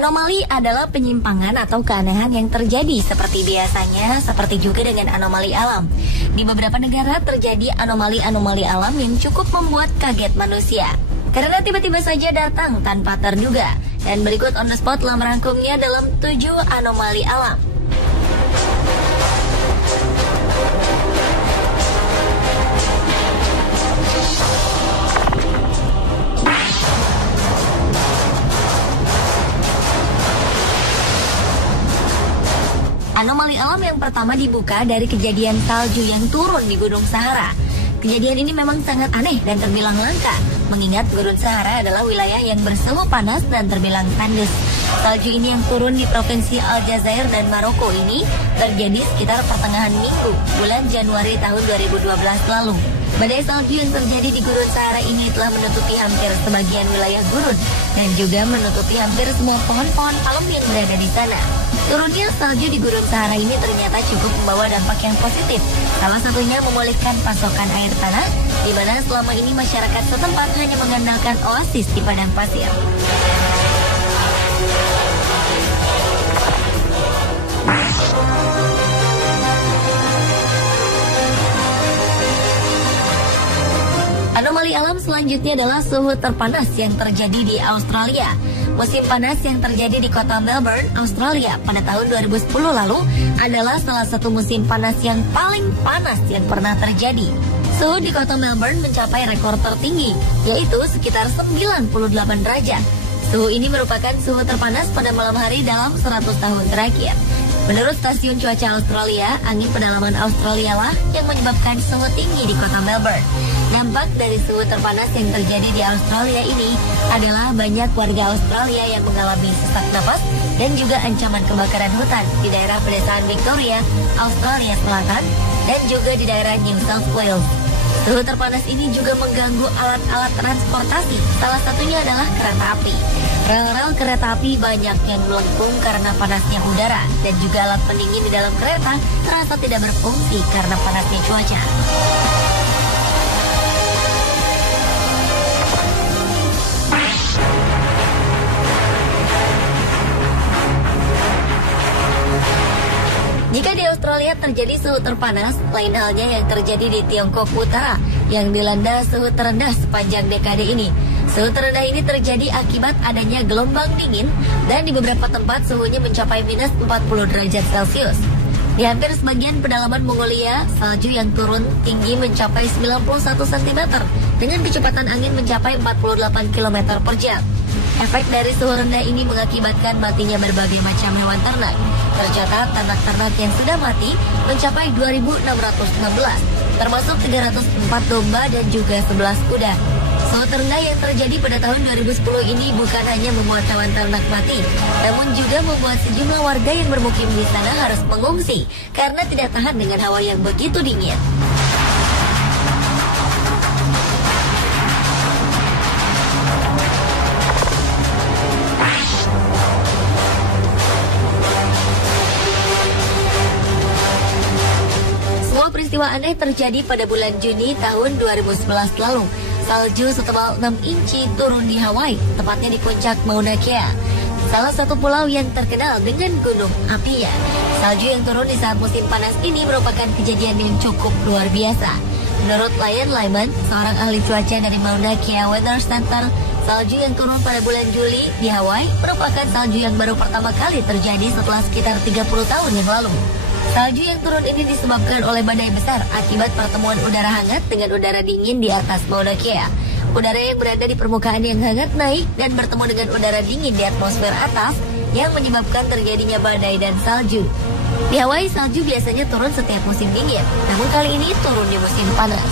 Anomali adalah penyimpangan atau keanehan yang terjadi seperti biasanya, seperti juga dengan anomali alam. Di beberapa negara terjadi anomali-anomali alam yang cukup membuat kaget manusia, karena tiba-tiba saja datang tanpa terduga. Dan berikut on the spot telah merangkumnya dalam 7 anomali alam. Anomali alam yang pertama dibuka dari kejadian salju yang turun di Gunung Sahara. Kejadian ini memang sangat aneh dan terbilang langka, mengingat Gunung Sahara adalah wilayah yang bersuhu panas dan terbilang tandus. Salju ini yang turun di Provinsi Aljazair dan Maroko ini terjadi sekitar pertengahan minggu, bulan Januari tahun 2012 lalu. Badai salju yang terjadi di Gurun Sahara ini telah menutupi hampir sebagian wilayah gurun dan juga menutupi hampir semua pohon-pohon palem yang berada di sana. Turunnya salju di Gurun Sahara ini ternyata cukup membawa dampak yang positif. Salah satunya memulihkan pasokan air tanah, di mana selama ini masyarakat setempat hanya mengandalkan oasis di padang pasir. Anomali alam selanjutnya adalah suhu terpanas yang terjadi di Australia. Musim panas yang terjadi di kota Melbourne, Australia pada tahun 2010 lalu adalah salah satu musim panas yang paling panas yang pernah terjadi. Suhu di kota Melbourne mencapai rekor tertinggi, yaitu sekitar 98 derajat. Suhu ini merupakan suhu terpanas pada malam hari dalam 100 tahun terakhir. Menurut stasiun cuaca Australia, angin pedalaman Australia lah yang menyebabkan suhu tinggi di kota Melbourne. Dampak dari suhu terpanas yang terjadi di Australia ini adalah banyak warga Australia yang mengalami sesak napas dan juga ancaman kebakaran hutan di daerah pedesaan Victoria, Australia Selatan, dan juga di daerah New South Wales. Suhu terpanas ini juga mengganggu alat-alat transportasi, salah satunya adalah kereta api. Rel-rel kereta api banyak yang melengkung karena panasnya udara, dan juga alat pendingin di dalam kereta terasa tidak berfungsi karena panasnya cuaca. Jika di Australia terjadi suhu terpanas, lain halnya yang terjadi di Tiongkok Utara yang dilanda suhu terendah sepanjang dekade ini. Suhu terendah ini terjadi akibat adanya gelombang dingin dan di beberapa tempat suhunya mencapai minus 40 derajat Celcius. Di hampir sebagian pedalaman Mongolia, salju yang turun tinggi mencapai 91 cm dengan kecepatan angin mencapai 48 km per jam. Efek dari suhu rendah ini mengakibatkan matinya berbagai macam hewan ternak. Tercatat ternak-ternak yang sudah mati mencapai 2.616, termasuk 304 domba dan juga 11 kuda. Suhu terendah yang terjadi pada tahun 2010 ini bukan hanya membuat hewan ternak mati, namun juga membuat sejumlah warga yang bermukim di sana harus mengungsi karena tidak tahan dengan hawa yang begitu dingin. Peristiwa aneh terjadi pada bulan Juni tahun 2011 lalu. Salju setebal 6 inci turun di Hawaii, tepatnya di puncak Mauna Kea, salah satu pulau yang terkenal dengan gunung apinya. Salju yang turun di saat musim panas ini merupakan kejadian yang cukup luar biasa. Menurut Ian Lyman, seorang ahli cuaca dari Mauna Kea Weather Center, salju yang turun pada bulan Juli di Hawaii merupakan salju yang baru pertama kali terjadi setelah sekitar 30 tahun yang lalu. Salju yang turun ini disebabkan oleh badai besar akibat pertemuan udara hangat dengan udara dingin di atas Mauna Kea. Udara yang berada di permukaan yang hangat naik dan bertemu dengan udara dingin di atmosfer atas yang menyebabkan terjadinya badai dan salju. Di Hawaii, salju biasanya turun setiap musim dingin, namun kali ini turun di musim panas.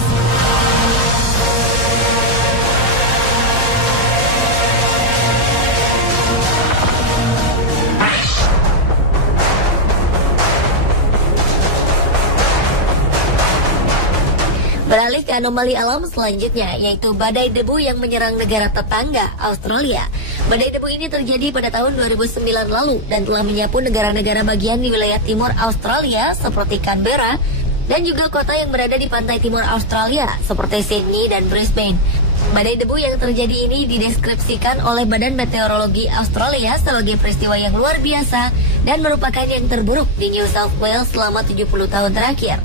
Beralih ke anomali alam selanjutnya, yaitu badai debu yang menyerang negara tetangga, Australia. Badai debu ini terjadi pada tahun 2009 lalu dan telah menyapu negara-negara bagian di wilayah timur Australia seperti Canberra dan juga kota yang berada di pantai timur Australia seperti Sydney dan Brisbane. Badai debu yang terjadi ini dideskripsikan oleh Badan Meteorologi Australia sebagai peristiwa yang luar biasa dan merupakan yang terburuk di New South Wales selama 70 tahun terakhir.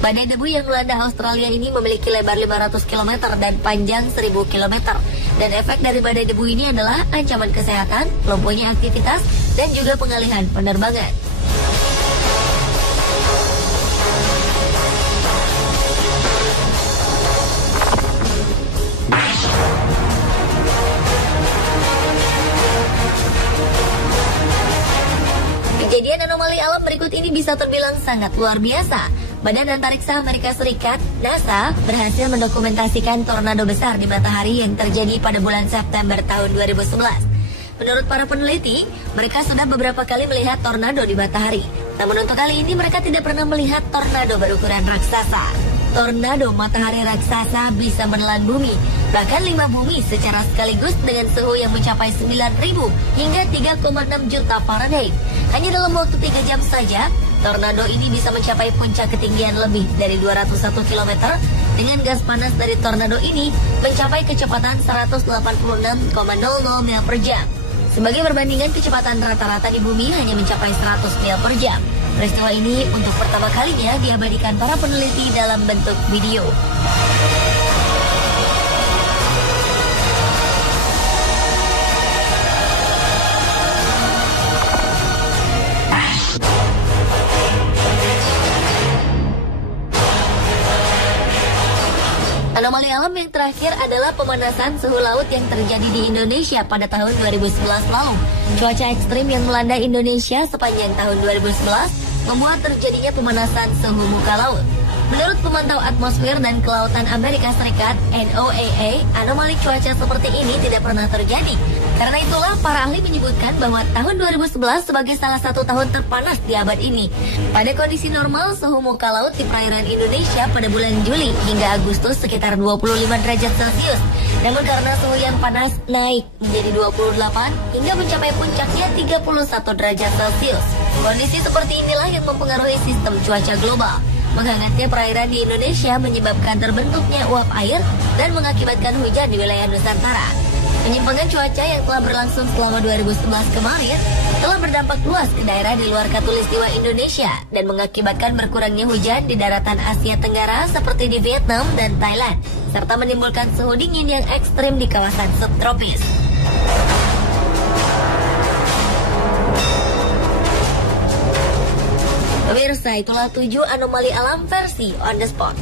Badai debu yang melanda Australia ini memiliki lebar 500 km dan panjang 1000 km. Dan efek dari badai debu ini adalah ancaman kesehatan, lumpuhnya aktivitas, dan juga pengalihan penerbangan. Kejadian anomali alam berikut ini bisa terbilang sangat luar biasa. Badan Antariksa Amerika Serikat, NASA, berhasil mendokumentasikan tornado besar di matahari yang terjadi pada bulan September tahun 2011. Menurut para peneliti, mereka sudah beberapa kali melihat tornado di matahari. Namun untuk kali ini mereka tidak pernah melihat tornado berukuran raksasa. Tornado matahari raksasa bisa menelan bumi, bahkan 5 bumi secara sekaligus dengan suhu yang mencapai 9.000 hingga 3,6 juta Fahrenheit. Hanya dalam waktu 3 jam saja, tornado ini bisa mencapai puncak ketinggian lebih dari 201 km dengan gas panas dari tornado ini mencapai kecepatan 186,00 mil per jam. Sebagai perbandingan, kecepatan rata-rata di bumi hanya mencapai 100 mil per jam. Peristiwa ini untuk pertama kalinya diabadikan para peneliti dalam bentuk video. Anomali alam yang terakhir adalah pemanasan suhu laut yang terjadi di Indonesia pada tahun 2011 lalu. Cuaca ekstrim yang melanda Indonesia sepanjang tahun 2011 membuat terjadinya pemanasan suhu muka laut. Menurut pemantau atmosfer dan kelautan Amerika Serikat (NOAA), anomali cuaca seperti ini tidak pernah terjadi. Karena itulah para ahli menyebutkan bahwa tahun 2011 sebagai salah satu tahun terpanas di abad ini. Pada kondisi normal, suhu muka laut di perairan Indonesia pada bulan Juli hingga Agustus sekitar 25 derajat Celcius. Namun karena suhu yang panas naik menjadi 28 hingga mencapai puncaknya 31 derajat Celcius. Kondisi seperti inilah yang mempengaruhi sistem cuaca global. Menghangatnya perairan di Indonesia menyebabkan terbentuknya uap air dan mengakibatkan hujan di wilayah Nusantara. Penyimpangan cuaca yang telah berlangsung selama 2011 kemarin telah berdampak luas ke daerah di luar Khatulistiwa Indonesia dan mengakibatkan berkurangnya hujan di daratan Asia Tenggara seperti di Vietnam dan Thailand, serta menimbulkan suhu dingin yang ekstrim di kawasan subtropis. Pemirsa, itulah 7 anomali alam versi on the spot.